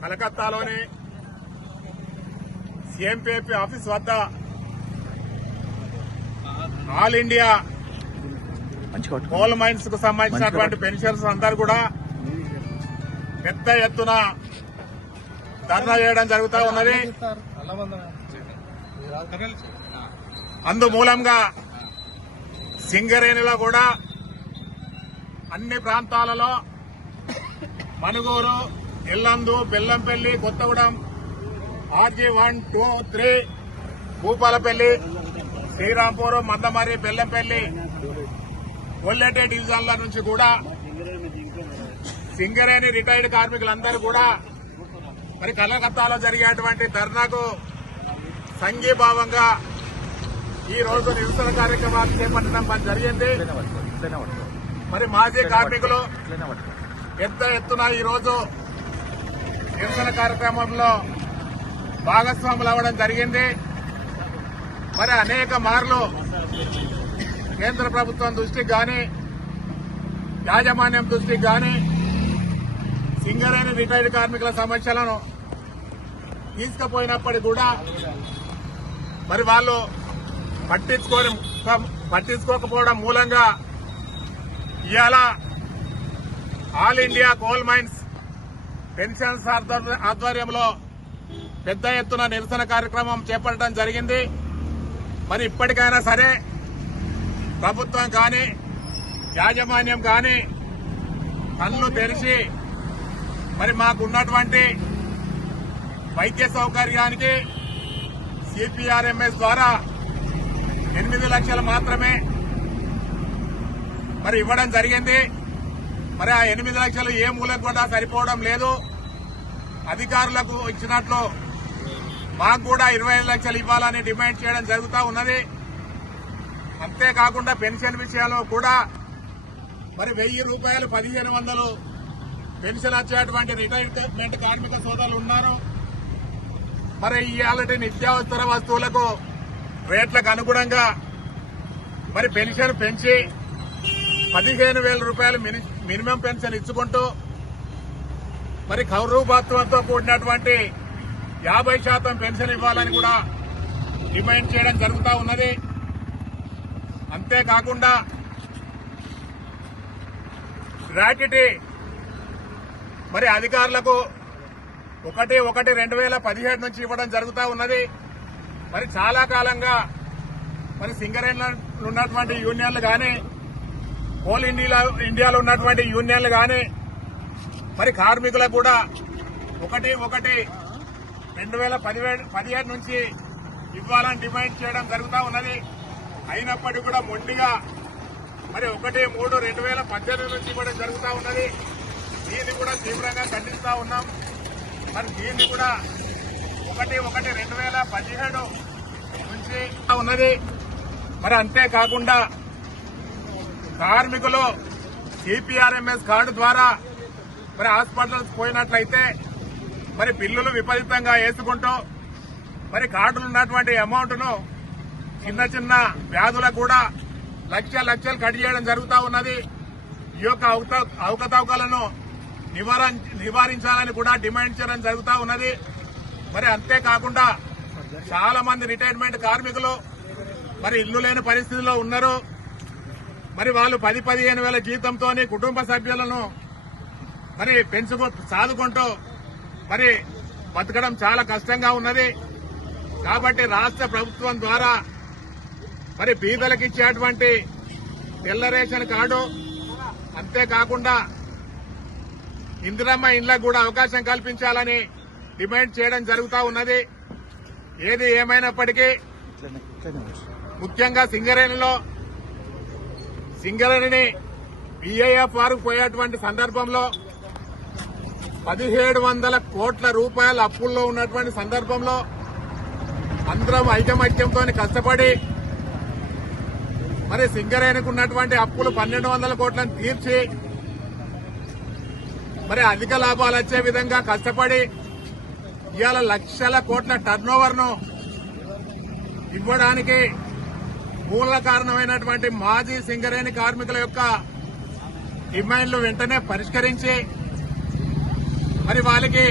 కలకత్తాలోని CMPF office వద్ద all India coal మైన్స్కు సంబంధించినటువంటి పెన్షన్స్ అందరూ కూడా పెద్ద ఎత్తున ధర్నా చేయడం జరుగుతూ ఉన్నది. అందు మూలంగా సింగరేణిలో కూడా అన్ని ప్రాంతాలలో Manuguru Yellandu Bellampalli Kothagudem RG one two three Bhupalpalli Srirampur Mandamarri Bellampalli కొల్లెటే డివిజన్ల నుంచి కూడా సింగరేణి రిటైర్డ్ కార్మికులందరూ కూడా మరి కలకత్తాలో జరిగేటువంటి ధర్నాకు సంఘీభావంగా ఈ రోజు నిరసన కార్యక్రమాలు చేపట్టడం జరిగింది. మరి మాజీ కార్మికులు పెద్ద ఎత్తున ఈ రోజు నిరసన కార్యక్రమంలో భాగస్వాములు అవ్వడం జరిగింది. మరి అనేక మార్లు కేంద్ర ప్రభుత్వం దృష్టికి కానీ యాజమాన్యం దృష్టికి కానీ సింగరేణి రిటైర్డ్ కార్మికుల సమస్యలను తీసుకుపోయినప్పటికీ కూడా మరి వాళ్ళు పట్టించుకోని పట్టించుకోకపోవడం మూలంగా ఇవాళ all India coal mines pensions ఆధ్వర్య- ఆధ్వర్యంలో పెద్ద ఎత్తున నిరసన కార్యక్రమం చేపట్టడం జరిగింది. మరి ఇప్పటికైనా సరే ప్రభుత్వం కానీ యాజమాన్యం కానీ కళ్ళు తెరిచి మరి మాకున్నటువంటి వైద్య సౌకర్యానికి సిపిఆర్ఎంఎస్ ద్వారా ఎనిమిది లక్షలు మాత్రమే మరి ఇవ్వడం జరిగింది. మరి ఆ ఎనిమిది లక్షలు ఏ మూలకు కూడా సరిపోవడం లేదు. అధికారులకు ఇచ్చినట్లు మాకు కూడా ఇరవై లక్షలు ఇవ్వాలని డిమాండ్ చేయడం జరుగుతూ ఉన్నది. అంతేకాకుండా పెన్షన్ విషయంలో కూడా మరి వెయ్యి రూపాయలు పదిహేను వందలు పెన్షన్ వచ్చేటువంటి రిటైర్మెంట్ కార్మిక సోదరులు ఉన్నారు. మరి ఇవాళ నిత్యావసర వస్తువులకు రేట్లకు అనుగుణంగా మరి పెన్షన్ పెంచి పదిహేను వేల రూపాయలు మిని- మినిమం పెన్షన్ ఇచ్చుకుంటూ మరి కౌరవత్వంతో కూడినటువంటి యాభై శాతం పెన్షన్ ఇవ్వాలని కూడా డిమాండ్ చేయడం జరుగుతూ ఉన్నది. అంతేకాకుండా గ్రాట్యుటీ మరి అధికారులకు ఒకటి ఒకటి రెండు వేల పదిహేడు నుంచి ఇవ్వడం జరుగుతూ ఉన్నది. మరి చాలా కాలంగా మరి సింగరేణిలో ఉన్నటువంటి యూనియన్లు కానీ కోల్ ఇండియాలో ఇండియాలో ఉన్నటువంటి యూనియన్లు కానీ మరి కార్మికులకు కూడా ఒకటి ఒకటి. రెండు వేల పదిహేడు పదిహేడు నుంచి ఇవ్వాలని డిమాండ్ చేయడం జరుగుతూ ఉన్నది. అయినప్పటికీ కూడా మొండిగా మరి ఒకటి మూడు రెండు వేల పద్దెనిమిది నుంచి కూడా జరుగుతూ ఉన్నది. దీన్ని కూడా తీవ్రంగా ఖండిస్తూ ఉన్నాం. మరి దీన్ని కూడా ఒకటి ఒకటి రెండు వేల పదిహేడు నుంచి ఉన్నది. మరి అంతేకాకుండా కార్మికులు సిపిఆర్ఎంఎస్ కార్డు ద్వారా మరి హాస్పిటల్స్ పోయినట్లయితే మరి బిల్లులు విపరీతంగా వేసుకుంటూ మరి కార్డులు ఉన్నటువంటి అమౌంట్ను చిన్న చిన్న వ్యాధులకు కూడా లక్ష లక్షలు కట్ చేయడం జరుగుతూ ఉన్నది. ఈ యొక్క అవకతవకలను నివారించాలని కూడా డిమాండ్ చేయడం జరుగుతూ ఉన్నది. మరి అంతేకాకుండా చాలా మంది రిటైర్మెంట్ కార్మికులు మరి ఇల్లు లేని పరిస్థితిలో ఉన్నారు. మరి వాళ్ళు పది పదిహేను వేల జీతంతో కుటుంబ సభ్యులను మరి పెంచుకో సాదుకుంటూ మరి బతకడం చాలా కష్టంగా ఉన్నది. కాబట్టి రాష్ట్ర ప్రభుత్వం ద్వారా మరి బీదలకు ఇచ్చేటువంటి తెల్ల రేషన్ కార్డు అంతేకాకుండా ఇందిరమ్మ ఇండ్లకు కూడా అవకాశం కల్పించాలని డిమాండ్ చేయడం జరుగుతూ ఉన్నది. ఏది ఏమైనప్పటికీ ముఖ్యంగా సింగరేణిలో సింగరేణిని బీఏఎఫ్ వారు పోయేటువంటి సందర్భంలో పదిహేడు వందల కోట్ల రూపాయల అప్పుల్లో ఉన్నటువంటి సందర్భంలో అందరం ఐకమత్యంతో కష్టపడి మరి సింగరేణికి ఉన్నటువంటి అప్పులు పన్నెండు వందల కోట్లను తీర్చి మరి అధిక లాభాలు వచ్చే విధంగా కష్టపడి ఇవాళ లక్షల కోట్ల టర్న్ ఇవ్వడానికి మూల కారణమైనటువంటి మాజీ సింగరేణి కార్మికుల యొక్క డిమాండ్లు వెంటనే పరిష్కరించి మరి వాళ్ళకి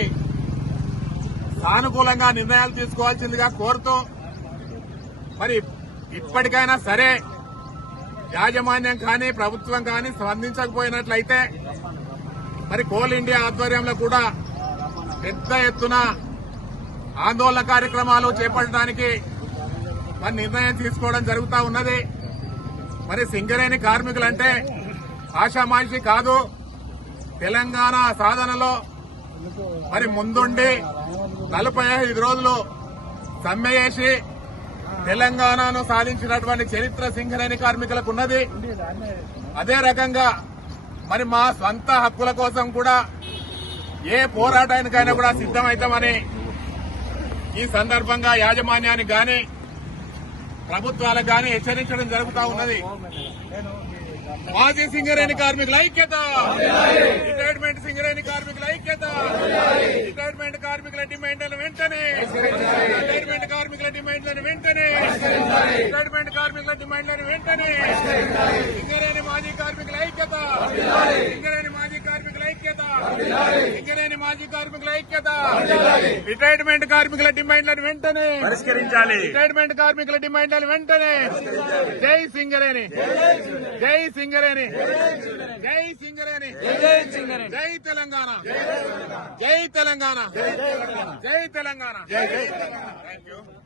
సానుకూలంగా నిర్ణయాలు తీసుకోవాల్సిందిగా కోరుతూ మరి ఇప్పటికైనా సరే యాజమాన్యం కానీ ప్రభుత్వం కానీ స్పందించకపోయినట్లయితే మరి కోల్ ఇండియా ఆధ్వర్యంలో కూడా పెద్ద ఎత్తున ఆందోళన కార్యక్రమాలు చేపట్టడానికి మరి నిర్ణయం తీసుకోవడం జరుగుతూ ఉన్నది. మరి సింగరేణి కార్మికులంటే ఆషామాషి కాదు. తెలంగాణ సాధనలో మరి ముందుండి నలభై ఐదు రోజులు సమ్మె చేసి తెలంగాణను సాధించినటువంటి చరిత్ర సింగరేణి కార్మికులకు ఉన్నది. అదే రకంగా మరి మా స్వంత హక్కుల కోసం కూడా ఏ పోరాటానికైనా కూడా సిద్దమవుతామని ఈ సందర్భంగా యాజమాన్యానికి గాని ప్రభుత్వాలకు గాని హెచ్చరించడం జరుగుతా ఉన్నది. మాజీ సింగరేణి కార్మికుల ఐక్యత! రిటైర్మెంట్ సింగరేణి కార్మికుల ఐక్యత. రిటైర్మెంట్ కార్మికుల డిమాండ్లను వెంటనే. రిటైర్మెంట్ కార్మికుల డిమాండ్లను వెంటనే. రిటైర్మెంట్ కార్మికుల డిమాండ్లను వెంటనే. సింగరేణి మాజీ కార్మికుల ఐక్యత సింగరేణి మాజీ కార్మికుల ఐక్యత సింగరేణి మాజీ కార్మికుల ఐక్యత. రిటైర్మెంట్ కార్మికుల డిమాండ్లను వెంటనే. పరిష్కరించాలి. రిటైర్మెంట్ కార్మికుల డిమాండ్లను వెంటనే. జై సింగరేణి. జై సింగరేణి. జై సింగరేణి. జై తెలంగాణ. జై తెలంగాణ. జై తెలంగాణ. జై తెలంగాణ. Thank you